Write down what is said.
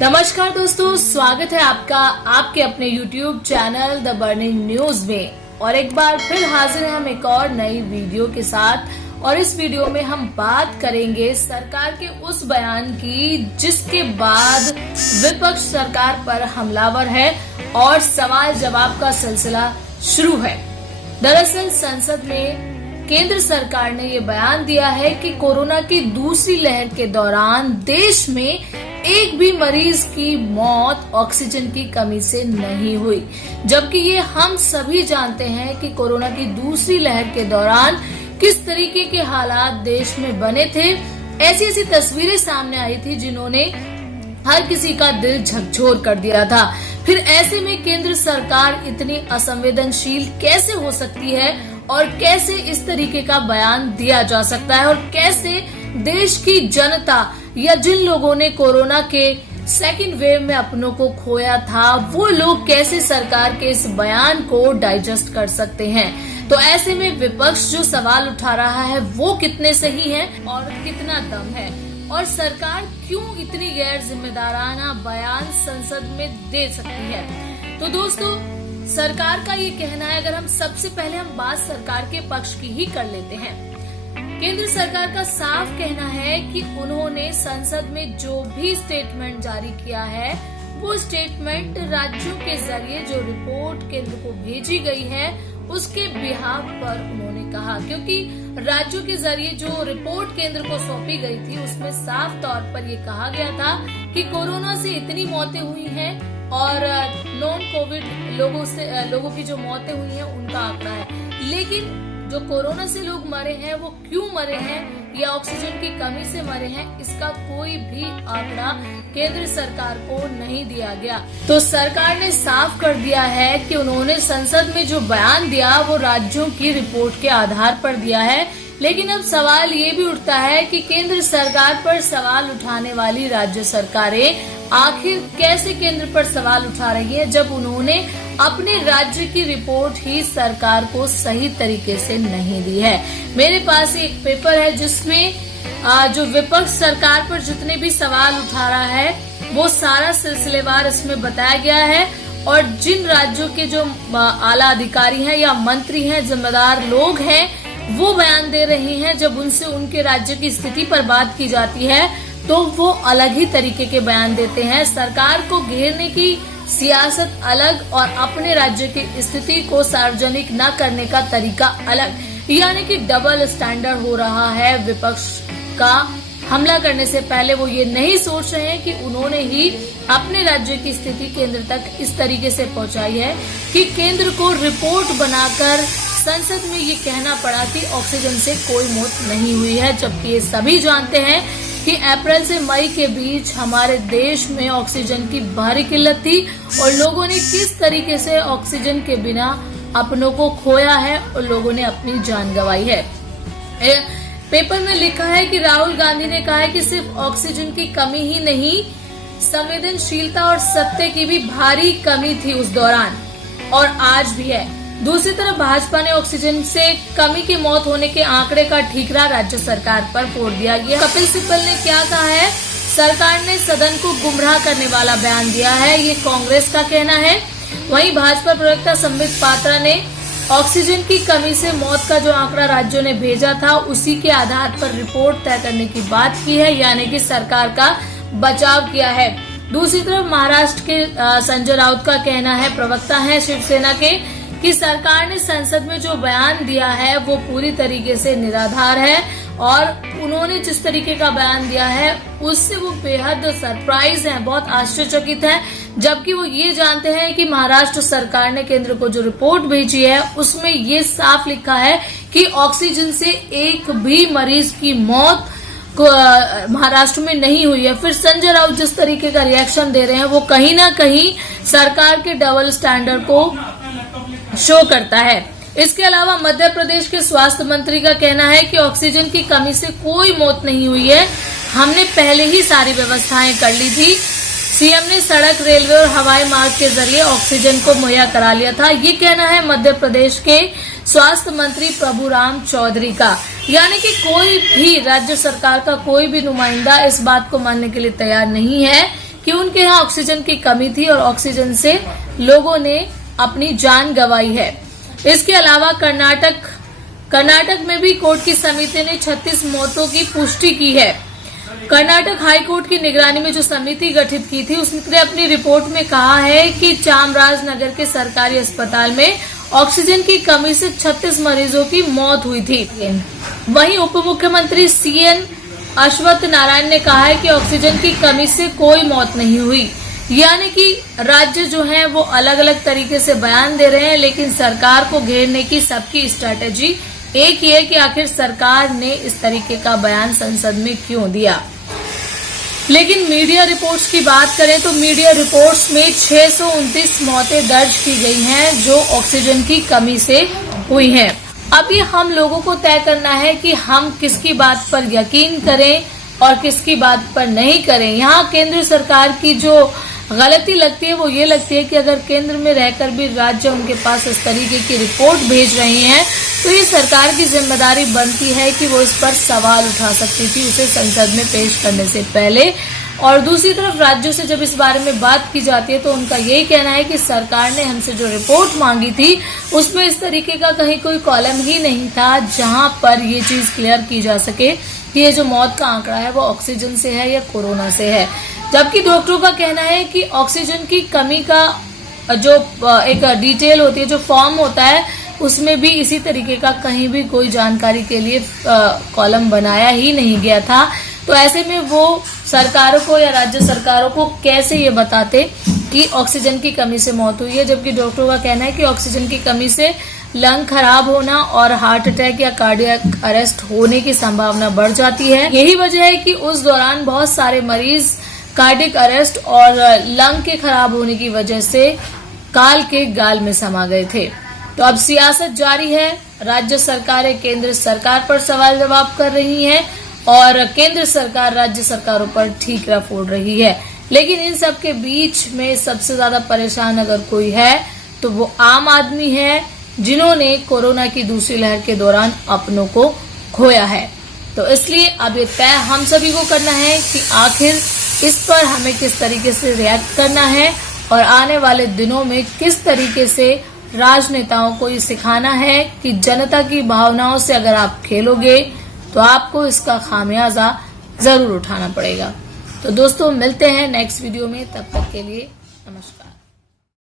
नमस्कार दोस्तों, स्वागत है आपका आपके अपने YouTube channel the burning news में। और एक बार फिर हाजिर हैं हम एक और नई वीडियो के साथ। और इस वीडियो में हम बात करेंगे सरकार के उस बयान की जिसके बाद विपक्ष सरकार पर हमलावर है और सवाल जवाब का सिलसिला शुरू है। दरअसल संसद में केंद्र सरकार ने ये बयान दिया है कि कोरोना की दूसरी लहर के दौरान देश में एक भी मरीज की मौत ऑक्सीजन की कमी से नहीं हुई, जबकि ये हम सभी जानते हैं कि कोरोना की दूसरी लहर के दौरान किस तरीके के हालात देश में बने थे। ऐसी तस्वीरें सामने आई थी जिन्होंने हर किसी का दिल झकझोर कर दिया था। फिर ऐसे में केंद्र सरकार इतनी असंवेदनशील कैसे हो सकती है और कैसे इस तरीके का बयान दिया जा सकता है, और कैसे देश की जनता या जिन लोगों ने कोरोना के सेकेंड वेव में अपनों को खोया था वो लोग कैसे सरकार के इस बयान को डाइजेस्ट कर सकते हैं। तो ऐसे में विपक्ष जो सवाल उठा रहा है वो कितने सही है और कितना दम है, और सरकार क्यों इतनी गैर जिम्मेदाराना बयान संसद में दे सकती है। तो दोस्तों, सरकार का ये कहना है, अगर हम सबसे पहले हम बात सरकार के पक्ष की ही कर लेते हैं। केंद्र सरकार का साफ कहना है कि उन्होंने संसद में जो भी स्टेटमेंट जारी किया है वो स्टेटमेंट राज्यों के जरिए जो रिपोर्ट केंद्र को भेजी गई है उसके बिहाफ पर उन्होंने कहा, क्योंकि राज्यों के जरिए जो रिपोर्ट केंद्र को सौंपी गई थी उसमें साफ तौर पर ये कहा गया था कि कोरोना से इतनी मौतें हुई हैं और नॉन कोविड लोगों की जो मौतें हुई हैं उनका आंकड़ा है, लेकिन जो कोरोना से लोग मरे हैं वो क्यों मरे हैं या ऑक्सीजन की कमी से मरे हैं इसका कोई भी आंकड़ा केंद्र सरकार को नहीं दिया गया। तो सरकार ने साफ कर दिया है कि उन्होंने संसद में जो बयान दिया वो राज्यों की रिपोर्ट के आधार पर दिया है। लेकिन अब सवाल ये भी उठता है कि केंद्र सरकार पर सवाल उठाने वाली राज्य सरकारें आखिर कैसे केंद्र पर सवाल उठा रही है जब उन्होंने अपने राज्य की रिपोर्ट ही सरकार को सही तरीके से नहीं दी है। मेरे पास एक पेपर है जिसमें जो विपक्ष सरकार पर जितने भी सवाल उठा रहा है वो सारा सिलसिलेवार इसमें बताया गया है, और जिन राज्यों के जो आला अधिकारी हैं या मंत्री हैं, जिम्मेदार लोग हैं, वो बयान दे रहे हैं। जब उनसे उनके राज्य की स्थिति पर बात की जाती है तो वो अलग ही तरीके के बयान देते हैं। सरकार को घेरने की सियासत अलग और अपने राज्य की स्थिति को सार्वजनिक न करने का तरीका अलग, यानी कि डबल स्टैंडर्ड हो रहा है। विपक्ष का हमला करने से पहले वो ये नहीं सोच रहे हैं कि उन्होंने ही अपने राज्य की स्थिति केंद्र तक इस तरीके से पहुंचाई है कि केंद्र को रिपोर्ट बनाकर संसद में ये कहना पड़ा कि ऑक्सीजन से कोई मौत नहीं हुई है, जबकि ये सभी जानते हैं कि अप्रैल से मई के बीच हमारे देश में ऑक्सीजन की भारी किल्लत थी और लोगों ने किस तरीके से ऑक्सीजन के बिना अपनों को खोया है और लोगों ने अपनी जान गंवाई है। पेपर में लिखा है कि राहुल गांधी ने कहा है कि सिर्फ ऑक्सीजन की कमी ही नहीं, संवेदनशीलता और सत्य की भी भारी कमी थी उस दौरान और आज भी है। दूसरी तरफ भाजपा ने ऑक्सीजन से कमी की मौत होने के आंकड़े का ठीकरा राज्य सरकार पर फोड़ दिया गया। कपिल सिब्बल ने क्या कहा है, सरकार ने सदन को गुमराह करने वाला बयान दिया है, ये कांग्रेस का कहना है। वहीं भाजपा प्रवक्ता संबित पात्रा ने ऑक्सीजन की कमी से मौत का जो आंकड़ा राज्यों ने भेजा था उसी के आधार पर रिपोर्ट तय करने की बात की है, यानी कि सरकार का बचाव किया है। दूसरी तरफ महाराष्ट्र के संजय राउत का कहना है, प्रवक्ता है शिवसेना के, कि सरकार ने संसद में जो बयान दिया है वो पूरी तरीके से निराधार है और उन्होंने जिस तरीके का बयान दिया है उससे वो बेहद सरप्राइज हैं, बहुत आश्चर्यचकित हैं, जबकि वो ये जानते हैं कि महाराष्ट्र सरकार ने केंद्र को जो रिपोर्ट भेजी है उसमें ये साफ लिखा है कि ऑक्सीजन से एक भी मरीज की मौत महाराष्ट्र में नहीं हुई है। फिर संजय राउत जिस तरीके का रिएक्शन दे रहे हैं वो कहीं ना कहीं सरकार के डबल स्टैंडर्ड को शो करता है। इसके अलावा मध्य प्रदेश के स्वास्थ्य मंत्री का कहना है कि ऑक्सीजन की कमी से कोई मौत नहीं हुई है, हमने पहले ही सारी व्यवस्थाएं कर ली थी। सीएम ने सड़क, रेलवे और हवाई मार्ग के जरिए ऑक्सीजन को मुहैया करा लिया था, ये कहना है मध्य प्रदेश के स्वास्थ्य मंत्री प्रभुराम चौधरी का। यानी कि कोई भी राज्य सरकार का कोई भी नुमाइंदा इस बात को मानने के लिए तैयार नहीं है कि उनके यहाँ ऑक्सीजन की कमी थी और ऑक्सीजन से लोगों ने अपनी जान गंवाई है। इसके अलावा कर्नाटक में भी कोर्ट की समिति ने 36 मौतों की पुष्टि की है। कर्नाटक हाईकोर्ट की निगरानी में जो समिति गठित की थी उसने अपनी रिपोर्ट में कहा है कि चामराजनगर के सरकारी अस्पताल में ऑक्सीजन की कमी से 36 मरीजों की मौत हुई थी। वहीं उप मुख्यमंत्री सीएन अश्वत्थ नारायण ने कहा है कि ऑक्सीजन की कमी से कोई मौत नहीं हुई। यानी कि राज्य जो है वो अलग अलग तरीके से बयान दे रहे हैं, लेकिन सरकार को घेरने की सबकी स्ट्रैटेजी एक ही है कि आखिर सरकार ने इस तरीके का बयान संसद में क्यों दिया। लेकिन मीडिया रिपोर्ट्स की बात करें तो मीडिया रिपोर्ट्स में 629 मौतें दर्ज की गई हैं जो ऑक्सीजन की कमी से हुई हैं। अब ये हम लोगों को तय करना है कि हम किसकी बात पर यकीन करें और किसकी बात पर नहीं करें। यहाँ केंद्र सरकार की जो गलती लगती है वो ये लगती है कि अगर केंद्र में रहकर भी राज्य उनके पास इस तरीके की रिपोर्ट भेज रही हैं तो ये सरकार की जिम्मेदारी बनती है कि वो इस पर सवाल उठा सकती थी उसे संसद में पेश करने से पहले। और दूसरी तरफ राज्यों से जब इस बारे में बात की जाती है तो उनका यही कहना है कि सरकार ने हमसे जो रिपोर्ट मांगी थी उसमें इस तरीके का कहीं कोई कॉलम ही नहीं था जहां पर ये चीज क्लियर की जा सके कि ये जो मौत का आंकड़ा है वो ऑक्सीजन से है या कोरोना से है। जबकि डॉक्टरों का कहना है कि ऑक्सीजन की कमी का जो एक डिटेल होती है, जो फॉर्म होता है, उसमें भी इसी तरीके का कहीं भी कोई जानकारी के लिए कॉलम बनाया ही नहीं गया था। तो ऐसे में वो सरकारों को या राज्य सरकारों को कैसे ये बताते कि ऑक्सीजन की कमी से मौत हुई है, जबकि डॉक्टरों का कहना है कि ऑक्सीजन की कमी से लंग खराब होना और हार्ट अटैक या कार्डियक अरेस्ट होने की संभावना बढ़ जाती है। यही वजह है कि उस दौरान बहुत सारे मरीज कार्डियक अरेस्ट और लंग के खराब होने की वजह से काल के गाल में समा गए थे। तो अब सियासत जारी है, राज्य सरकारें केंद्र सरकार पर सवाल जवाब कर रही हैं और केंद्र सरकार राज्य सरकारों पर ठीकरा फोड़ रही है। लेकिन इन सब के बीच में सबसे ज्यादा परेशान अगर कोई है तो वो आम आदमी है, जिन्होंने कोरोना की दूसरी लहर के दौरान अपनों को खोया है। तो इसलिए अब ये तय हम सभी को करना है कि आखिर इस पर हमें किस तरीके से रिएक्ट करना है और आने वाले दिनों में किस तरीके से राजनेताओं को ये सिखाना है कि जनता की भावनाओं से अगर आप खेलोगे तो आपको इसका खामियाजा जरूर उठाना पड़ेगा। तो दोस्तों मिलते हैं नेक्स्ट वीडियो में, तब तक के लिए नमस्कार।